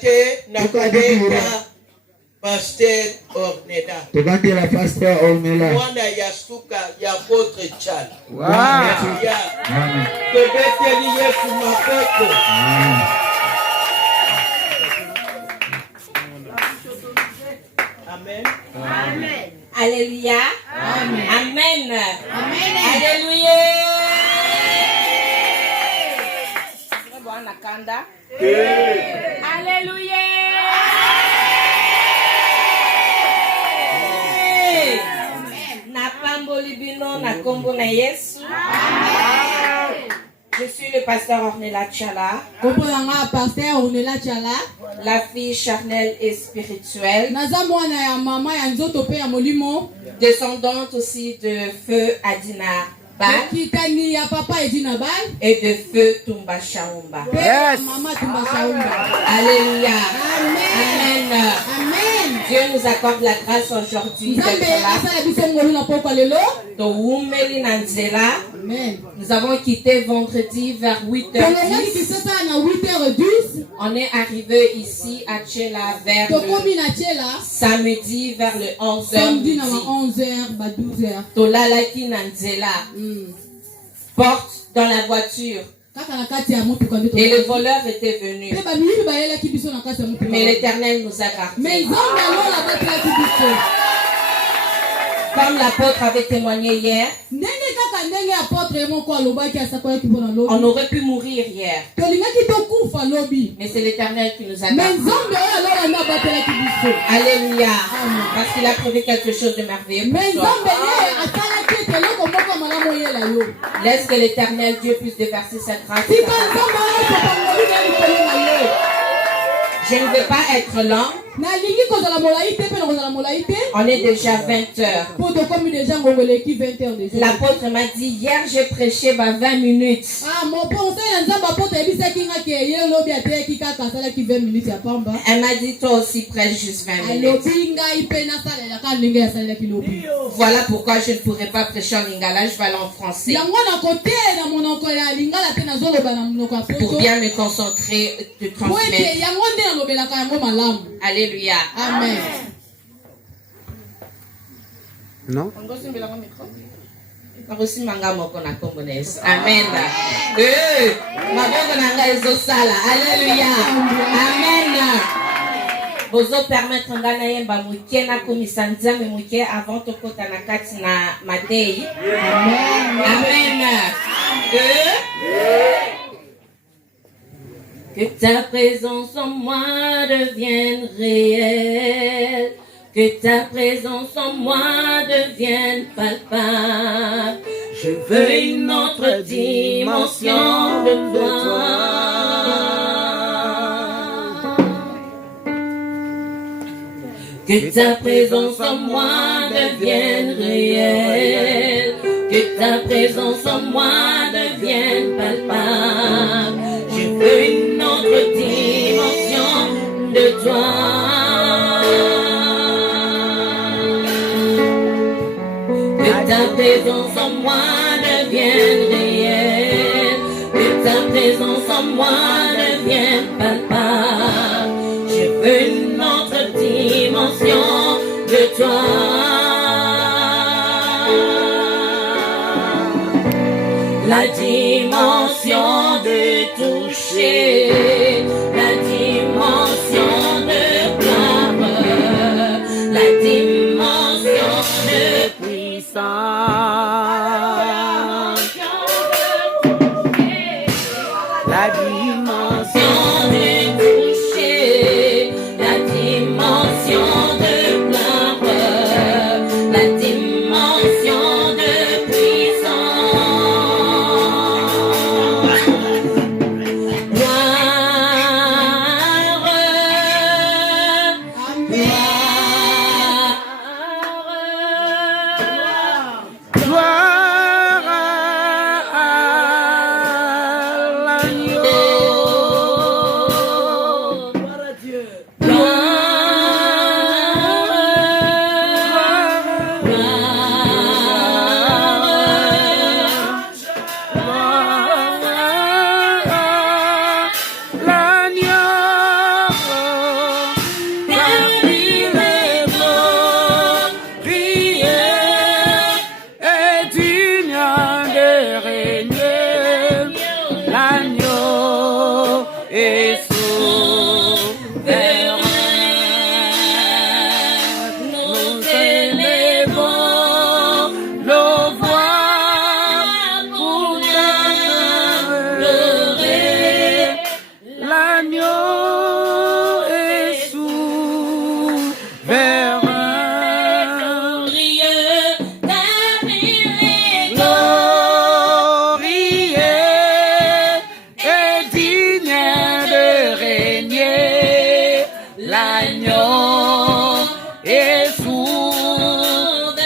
te nakadeka Pasteur Ornella. Tokandi la Pasteur Ornella. Mwana ya suka ya votre chal. Wow. Amen. Tobeteli Yesu mapepo. Amen. Amen. Alléluia. Amen. Amen. Amen. Alléluia. Alléluia. Na pamboli bino na kombo na Yesu. Je suis le pasteur Ornella Tchala. Pasteur Ornella Tchala. La fille charnelle et spirituelle. Descendante aussi de feu Adina Bal et de feu Tumba Shaumba. Yes. Alléluia. Amen. Amen. Amen. Dieu nous accorde la grâce aujourd'hui d'être là. Nous avons quitté vendredi vers 8h10. On est arrivé ici à Tchela vers le samedi vers le 11h. Tolalaki Nanzela. Porte dans la voiture. Et le voleur était venu. Mais l'Éternel nous a gardés. Comme l'apôtre avait témoigné hier, on aurait pu mourir hier. Mais c'est l'Éternel qui nous a gardés. Alléluia. Parce qu'il a trouvé quelque chose de merveilleux pour toi. Laisse que l'Éternel Dieu puisse déverser sa grâce. Je ne veux pas être lent. On est déjà 20h. L'apôtre m'a dit hier j'ai prêché 20 minutes. Elle m'a dit toi aussi prêche juste 20 minutes. Voilà pourquoi je ne pourrais pas prêcher en lingala, je vais aller en français. Pour bien me concentrer de transmettre. Alléluia. Amen. Non? Amen. Alléluia. Amen. Bozo permettre ngana yemba mukie na komisa nzambe mukie avant tokota na kati na Matei. Amen. Que ta présence en moi devienne réelle. Que ta présence en moi devienne palpable. Je veux une autre dimension de toi. Que ta présence en moi devienne réelle. Que ta présence en moi devienne palpable. Je veux une autre dimension de toi. Que ta présence en moi devienne réelle. Que ta présence en moi devienne palpable. Je veux une autre dimension de toi. La dimension de toucher, la dimension de gloire, la dimension de puissance. La dimension de toucher, la dimension de gloire, la dimension de puissance.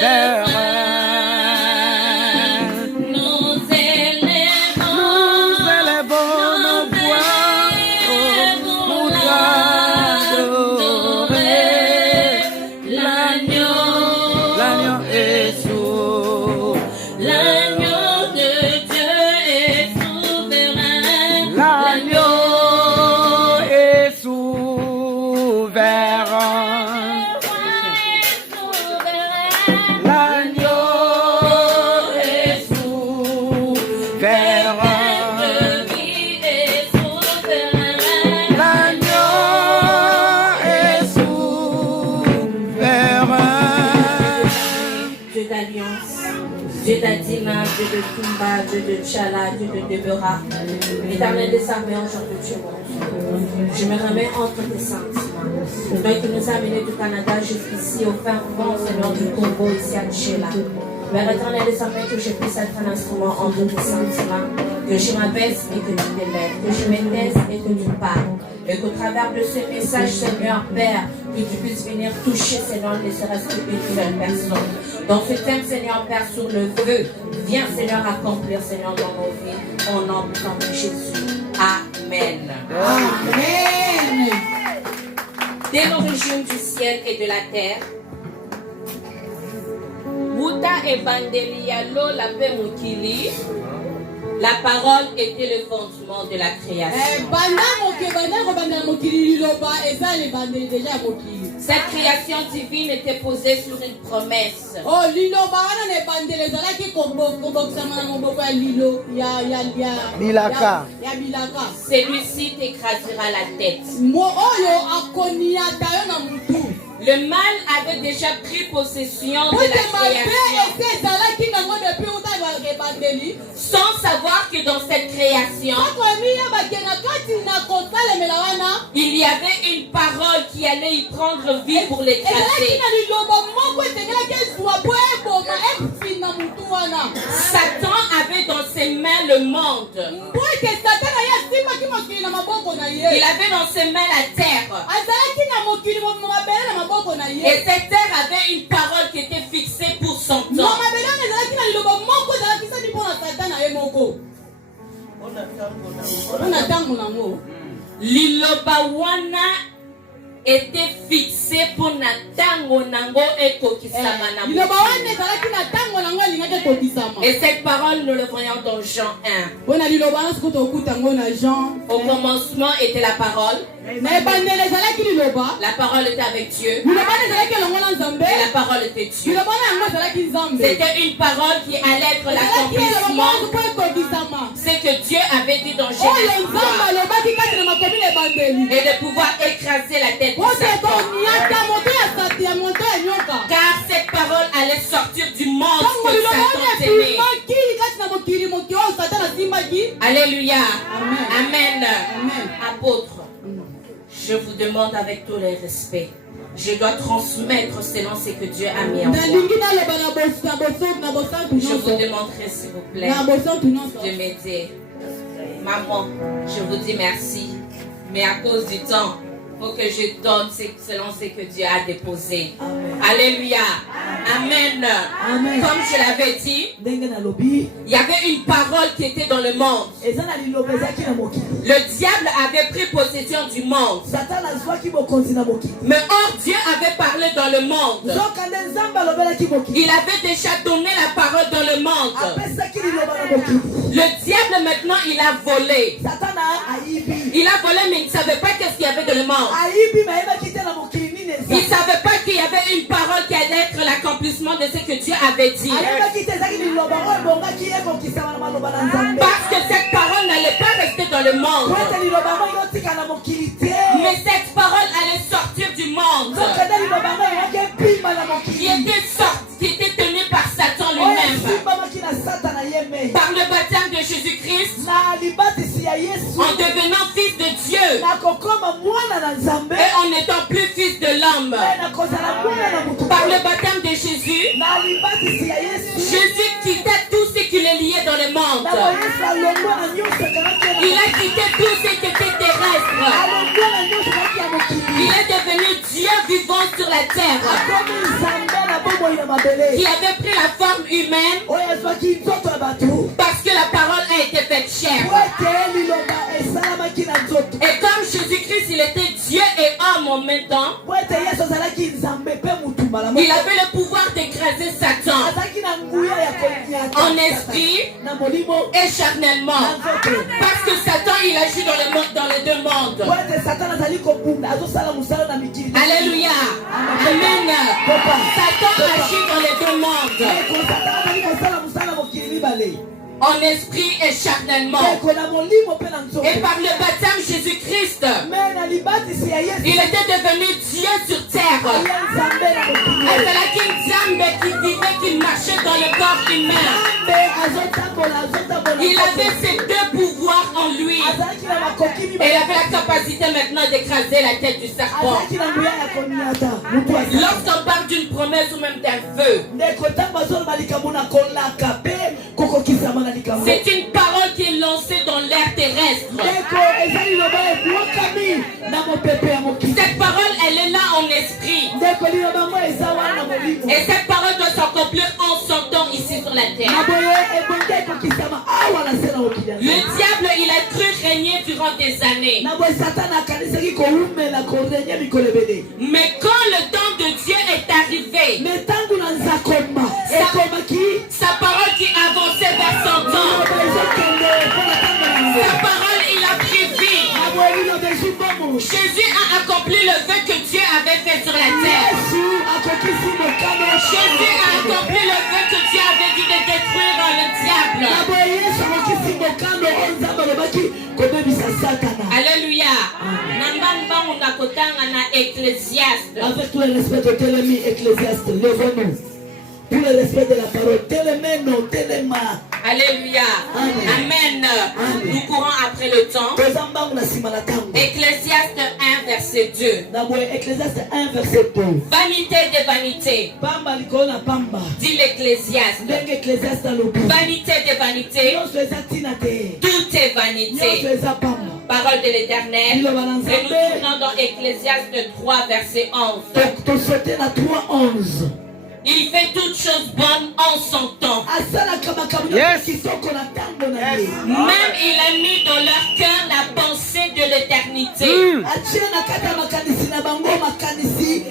vers nous élèvons nos voix pour adorer l'agneau est sourd, l'agneau de Dieu est souverain, l'agneau est souverain. L'agneau est souverain. De vie est souverain. L'agneau est souverain. Dieu d'alliance, Dieu d'Adina, Dieu de Tumba, Dieu de Tchala, Dieu de Deborah, Éternel des armées, ange de Dieu, je me remets entre tes sentiments. Toi qui nous as amenés du Canada jusqu'ici, au fin fond, Seigneur du Congo, ici à Tchala. Père éternel des armées, que je puisse être un instrument entre tes sentiments, que je m'abaisse et que tu t'élèves, que je me taise et que tu parles. Et qu'au travers de ce message, Seigneur Père, que tu puisses venir toucher, Seigneur, ne serait-ce qu'une seule personne. Dans ce thème, Seigneur Père, sur le vœu, viens, Seigneur, accomplir, Seigneur, dans nos vies, au nom puissant de Jésus. Amen. Amen. Dès l'origine du ciel et de la terre, Wuta et Bandeli Yalo la paix Mukili, la parole était le fondement de la création. Cette création divine était posée sur une promesse. Celui-ci t'écrasera la tête. Le mal avait déjà pris possession de la création, sans savoir que dans cette création, il y avait une parole qui allait y prendre vie pour l'écraser. Satan avait dans ses mains le monde. Il avait dans ses mains la terre. Et cette terre avait une parole qui était fixée pour son temps. Lilobawana était fixé pour Natango Nango et Kokisama. Et cette parole, nous le voyons dans Jean 1. Au commencement était la parole. La parole était avec Dieu. Et la parole était Dieu. C'était une parole qui allait être l'accomplissement. C'est que Dieu avait dit dans Genèse 3. Et de pouvoir écraser la tête de Satan. Car cette parole allait sortir du monde que Satan aimait. Alléluia. Amen. Apôtre, je vous demande avec tous les respects, je dois transmettre selon ce que Dieu a mis en moi. Je vous demanderai s'il vous plaît de m'aider. Maman, je vous dis merci, mais à cause du temps, il faut que je donne selon ce que Dieu a déposé. Alléluia. Amen. Comme je l'avais dit, il y avait une parole qui était dans le monde. Le diable avait pris possession du monde. Mais or Dieu avait parlé dans le monde. Il avait déjà donné la parole dans le monde. Le diable maintenant il a volé. Il a volé mais il ne savait pas qu'est-ce qu'il y avait dans le monde. Il ne savait pas qu'il y avait une parole qui allait être l'accomplissement de ce que Dieu avait dit. Parce que cette parole n'allait pas rester dans le monde. Mais cette parole allait sortir du monde. Qui était tenue par Satan lui-même. Par le baptême de Jésus-Christ, en devenant fils de Dieu, et en n'étant plus fils de l'homme. Par le baptême de Jésus, Jésus quittait tout ce qui le liait dans le monde. Il a quitté tout ce qui était terrestre. Il est devenu Dieu vivant sur la terre. qui avait pris la forme humaine parce que la parole a été faite chair. Et comme Jésus-Christ, il était Dieu et homme en même temps, il avait le pouvoir d'écraser Satan en esprit et charnellement. Parce que Satan, il agit dans les deux mondes. Alléluia. Amen. Satan agit dans les deux mondes. En esprit et charnellement. Et par le baptême Jésus-Christ, il était devenu Dieu sur terre. Qu'il marchait dans le corps humain. Il avait ces deux pouvoirs en lui. Et il avait la capacité maintenant d'écraser la tête du serpent. Lorsqu'on parle d'une promesse ou même d'un feu, c'est une parole qui est lancée dans l'air terrestre. Cette parole, elle est là en esprit. Et cette parole doit s'accomplir en son temps ici sur la terre. Le diable, il a cru régner durant des années. Mais quand le temps de Dieu est arrivé, sa parole qui avançait vers son temps, sa parole, il a pris vie. Jésus a accompli le vœu que Dieu avait fait sur la terre. Jésus a accompli le vœu que Dieu avait dit de détruire le diable. Alléluia. Avec tout le respect de Télémi, Ecclésiaste, levons-nous. Pour le respect de la parole, Télémeno, Téléma. Alléluia. Amen. Nous courons après le temps. Ecclésiaste 1, verset 2. Ecclésiaste 1, verset 2. Vanité des vanités. Dit l'Ecclésiaste. Vanité des vanités. Tout est vanité. Parole de l'Éternel. Et nous tournons dans Ecclésiaste 3, verset 11. Il fait toutes choses bonnes en son temps. Yes. Même il a mis dans leur cœur la pensée de l'éternité.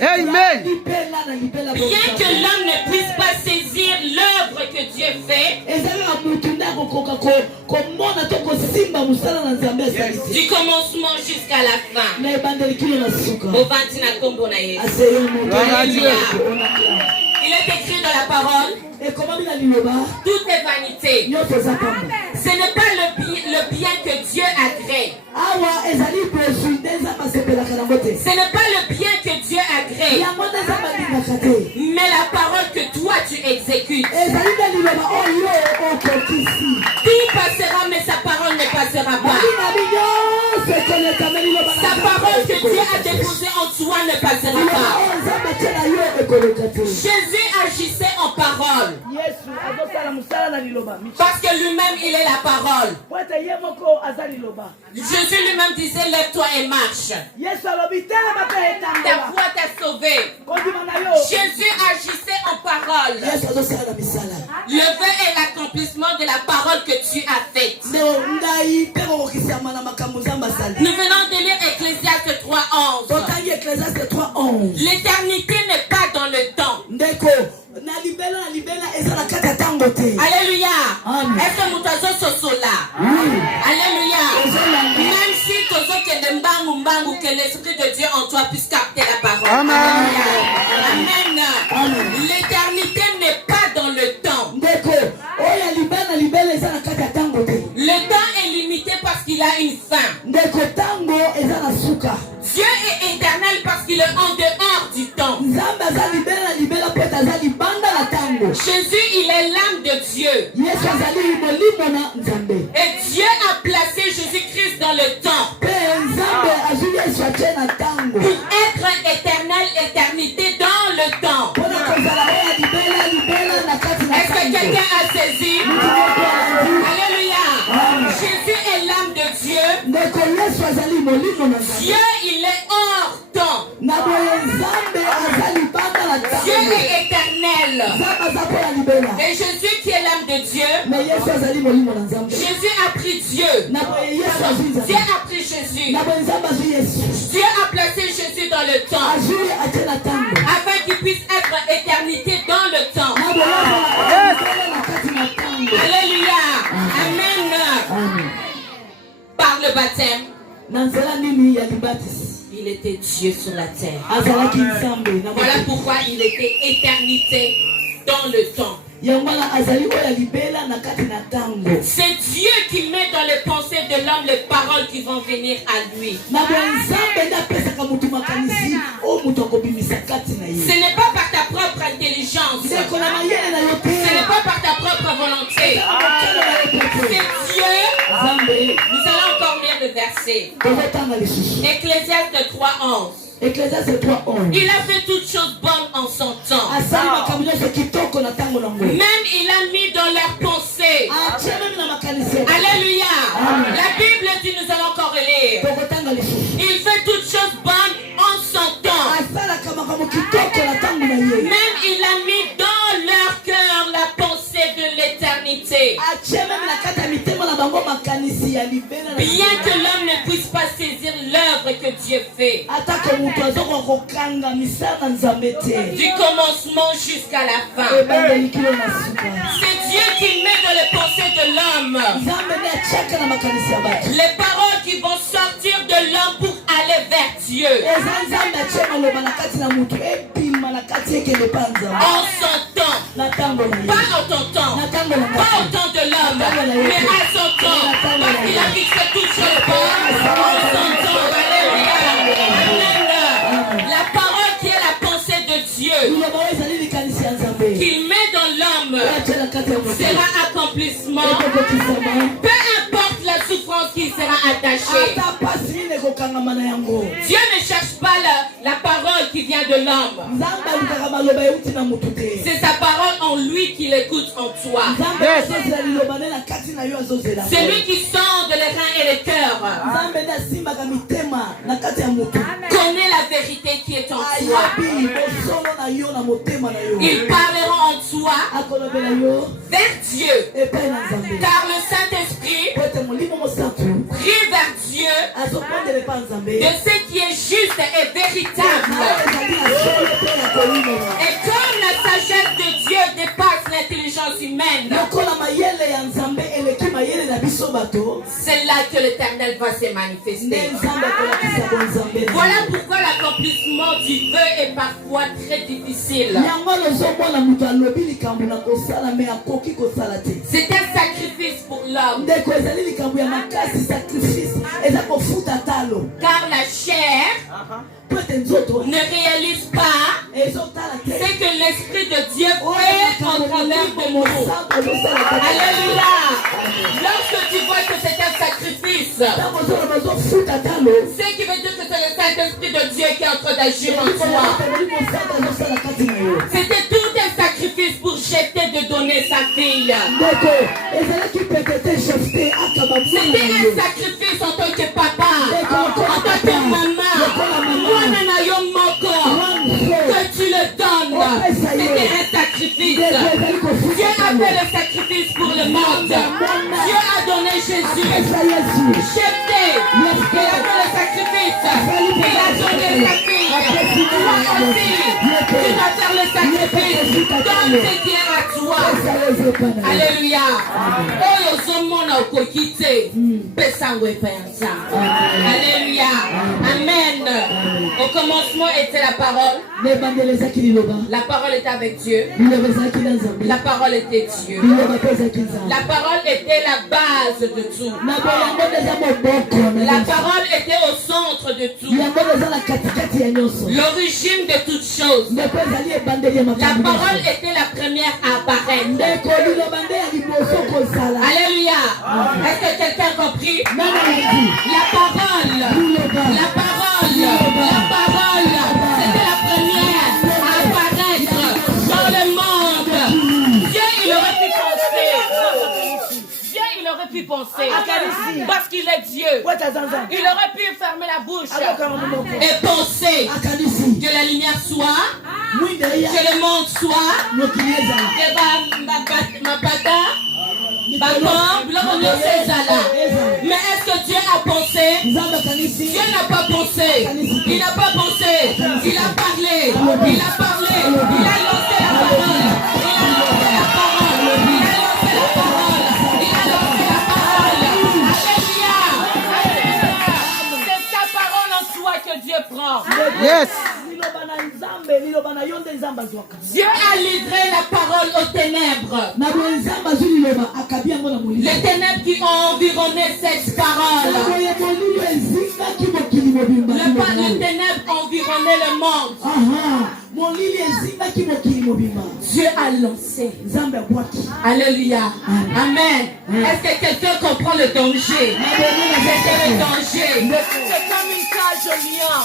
Amen. Bien que l'homme ne puisse pas saisir l'œuvre que Dieu fait, du commencement jusqu'à la fin. Il est écrit dans la parole, tout est vanité. Ce n'est pas le bien que Dieu agrée. Ce n'est pas le bien que Dieu agrée, mais la parole que toi tu exécutes. Tout passera, mais sa parole ne passera pas. Sa parole que Dieu a déposée en toi ne passera pas. Jésus agissait en parole. Parce que lui-même, il est la parole. Jésus lui-même disait, lève-toi et marche. Ta foi t'a sauvé. Jésus agissait en parole. Le vœu est l'accomplissement de la parole que tu as faite. Nous venons de lire Ecclésiaste 3:11. L'éternité n'est pas dans le temps. Alléluia. Est-ce que nous avons ce sola? Alléluia. Même si que l'Esprit de Dieu en toi puisse capter la parole. Amen. L'éternité n'est pas dans le temps. Le temps est limité parce qu'il a une fin. Dieu est éternel parce qu'il est en dehors du temps. Jésus, il est l'âme de Dieu. Et Dieu a placé Jésus-Christ dans le temps pour être éternel, éternité dans le temps. Est-ce que quelqu'un a saisi? Alléluia. Jésus est l'âme de Dieu. Dieu, il est hors temps. Dieu est éternel. Et Jésus qui est l'âme de Dieu, Jésus a pris Dieu. Dieu a pris Jésus. Dieu a placé Jésus dans le temps afin qu'il puisse être éternité dans le temps. Alléluia. Amen. Par le baptême, il était Dieu sur la terre. Voilà pourquoi il était éternité dans le temps. C'est Dieu qui met dans les pensées de l'homme les paroles qui vont venir à lui. Ce n'est pas par ta propre intelligence. Ce n'est pas par ta propre volonté. C'est Dieu. Nous allons encore lire le verset. Ecclésiaste 3:11. Il a fait toutes choses bonnes en son temps. Même il a mis dans leurs pensées. Alléluia. La Bible dit, nous allons encore lire. Il fait toutes choses bonnes en son temps. Même il a mis dans leur cœur la pensée de l'éternité. Bien que l'homme ne puisse pas saisir l'œuvre que Dieu fait. Du commencement jusqu'à la fin. C'est Dieu qui met dans les pensées de l'homme les paroles qui vont sortir de l'homme pour aller vers Dieu. En son temps. Pas en ton temps. Pas au temps de l'homme. Mais à son temps. Parce qu'il a fixé toutes choses bonnes en son temps. Alléluia. La parole qui est la pensée de Dieu, qu'il met dans l'homme, sera accomplissement. Peu importe la souffrance qui sera attachée. Dieu ne cherche pas la parole qui vient de l'homme. C'est sa parole en lui qu'il écoute en toi. C'est lui qui sonde les reins et les cœurs. Connaît la vérité qui est en toi. Ils parleront en toi vers Dieu. Car le Saint-Esprit prie vers Dieu de ce qui est juste et véritable. Et comme la sagesse de Dieu dépasse l'intelligence humaine, c'est là que l'Éternel va se manifester. Voilà pourquoi l'accomplissement du vœu est parfois très difficile. C'est un sacrifice pour l'homme. Car la chair ne réalise pas ce que l'Esprit de Dieu fait en travers de nous. Alléluia. Lorsque tu vois que c'est un sacrifice, ce qui veut dire que c'est le Saint-Esprit de Dieu qui est en train d'agir en toi. C'était tout un sacrifice pour jeter de donner sa fille. C'était un sacrifice en tant que papa, en tant que maman, que tu le donnes. C'était un sacrifice. Dieu a fait le sacrifice pour le monde. Dieu a donné Jésus. Jeté. Il a fait le sacrifice. Il a donné sa fille. Toi aussi, tu dois faire le sacrifice. Donne ce qui est à toi. Alléluia. Alléluia. Amen. Au commencement était la parole. La parole était avec Dieu. La parole était Dieu. La parole était la base de tout. La parole était au centre de tout. L'origine de toutes choses. La parole était la première à apparaître. Alléluia. Est-ce que quelqu'un a compris? La parole. La parole. La parole. C'était la première à apparaître dans le monde. Dieu, il aurait pu penser. Dieu, il aurait pu penser. Parce qu'il est Dieu. Il aurait pu fermer la bouche et penser que la lumière soit. Que le monde soit. Que ma pata. Mais est-ce que Dieu a pensé? Dieu n'a pas pensé. Il n'a pas pensé. Il a parlé. Il a parlé. Il a lancé la parole. Il a lancé la parole. Il a lancé la parole. Il a lancé la parole. Alléluia. C'est sa parole en soi que Dieu prend. Yes. Dieu a livré la parole aux ténèbres. Les ténèbres qui ont environné cette parole. Les ténèbres ont environné le monde. Dieu a lancé. Alléluia. Amen. Est-ce que quelqu'un comprend le danger? C'est le danger. C'est comme une cage au lion.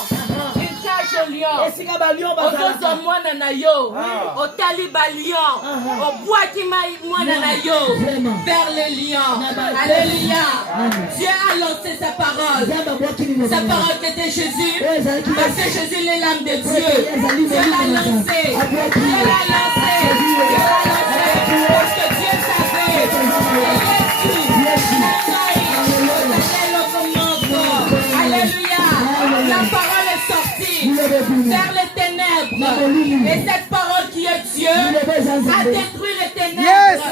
Une cage au lion. Au taliba lion. Au bois qui m'a vers le lion. Alléluia. Dieu a lancé sa parole. Sa parole qui était Jésus. Parce que Jésus est l'âme de Dieu. Dieu l'a lancé. Dieu l'a lancé. Dieu l'a lancé. Parce que Dieu savait. Alléluia. La parole est sortie vers les ténèbres. Et cette parole qui est Dieu a détruit les ténèbres.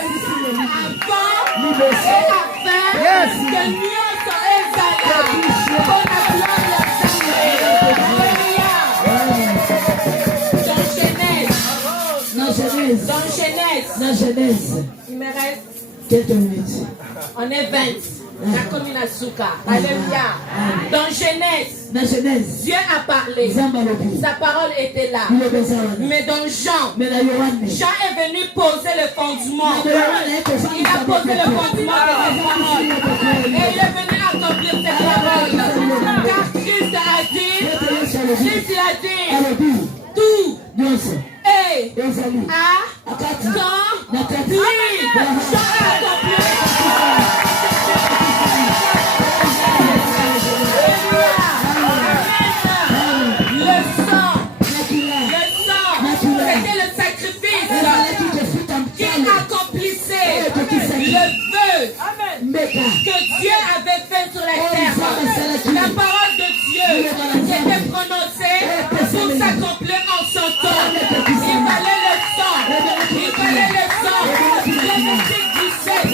Avant et afin que l'union soit exaltée. On acclame la Genèse. Dans Genèse. Il me reste quelques minutes. On est 20. La commune à Souka. Alléluia. Dans Genèse, Dieu a parlé. Sa parole était là. Mais dans Jean est venu poser le fondement. Il a posé le fondement de sa parole. Et il est venu accomplir cette parole. Car Christ a dit, tout est à accompli. Jean a accompli. C'était le sacrifice qui accomplissait le vœu que Dieu avait fait sur la terre. La parole de Dieu qui était prononcée pour s'accomplir en son temps. Il fallait le sang. Il fallait le sang. Lévitique 17.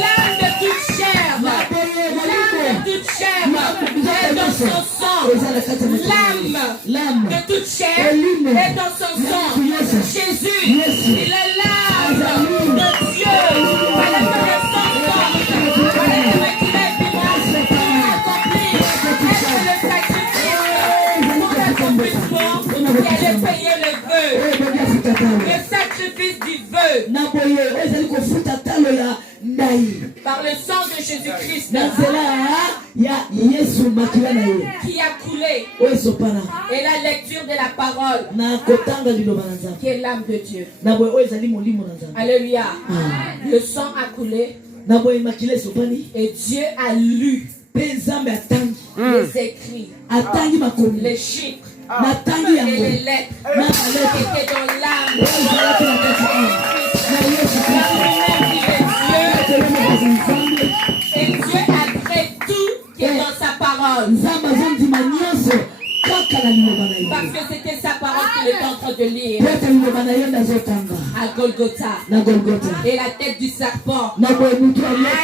L'âme de toute chair. L'âme de toute chair est dans son sang. L'âme de toute chair est dans son sang. Jésus, il est l'âme de Dieu. Fallait que le sang sorte. Fallait qu'il ait vivant pour accomplir. Est-ce que le sacrifice pour l'accomplissement qui allait payer le vœu? Le sacrifice du vœu. Par le sang de Jésus-Christ qui a coulé. Et la lecture de la parole qui est l'âme de Dieu. Alléluia. Le sang a coulé et Dieu a lu les écrits, les chiffres et les lettres qui étaient dans l'âme. Et Dieu a créé tout qui est dans sa parole. Parce que c'était sa parole qu'il est en train de lire. À Golgotha. Et la tête du serpent. La tête du serpent. À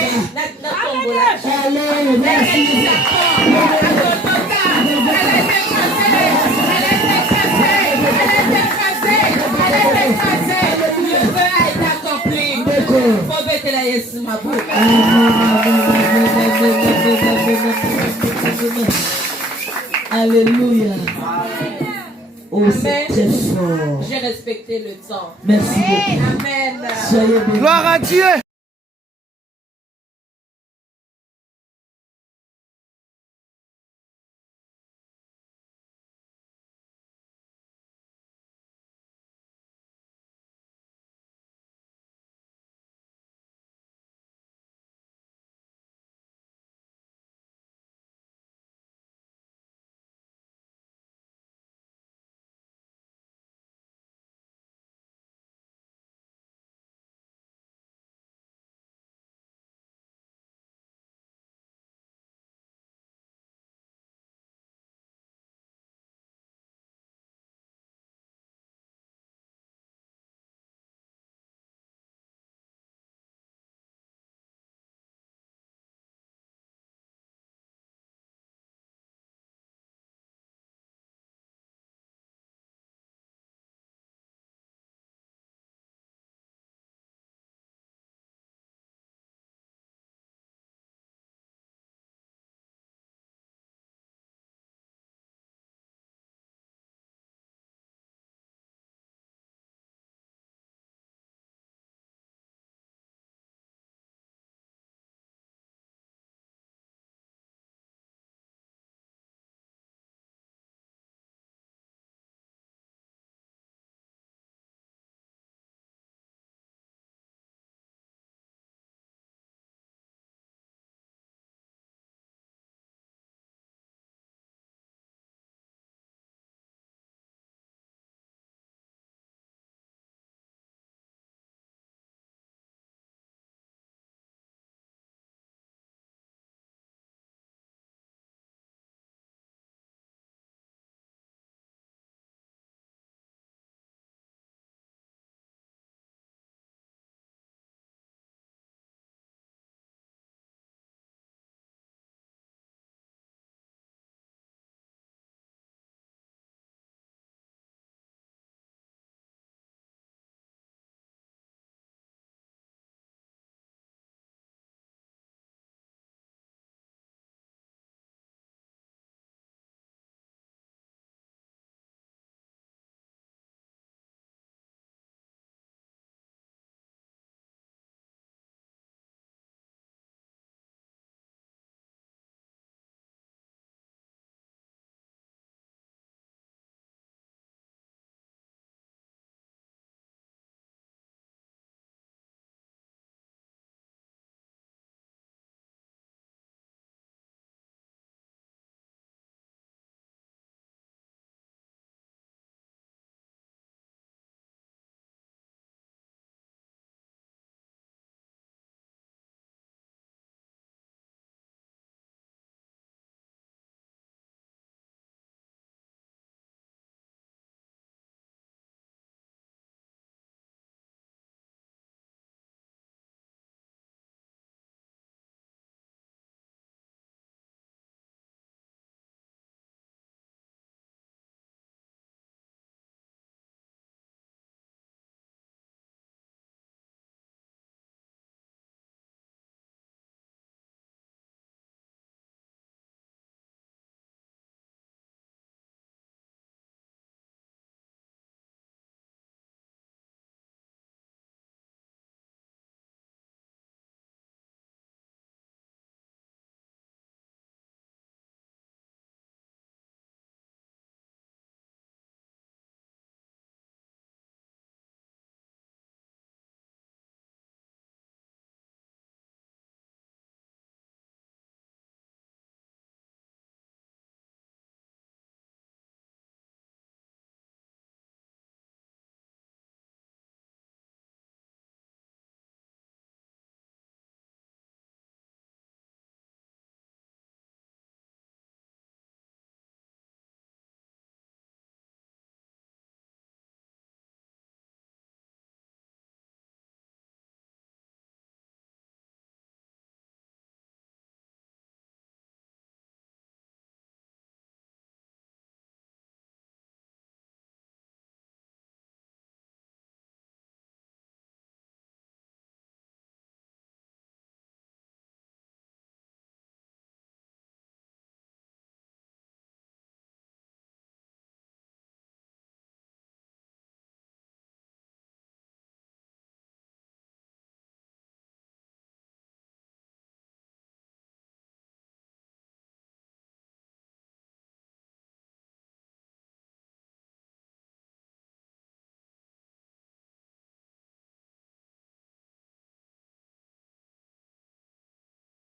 Golgotha. Elle est écrasée. Elle est écrasée. Elle est écrasée. Le feu a été accompli. Faut bêter la Yesu ma bouche. Alléluia. Oh, c'est très fort. J'ai respecté le temps. Merci beaucoup. Amen. Soyez bénis. Gloire à Dieu.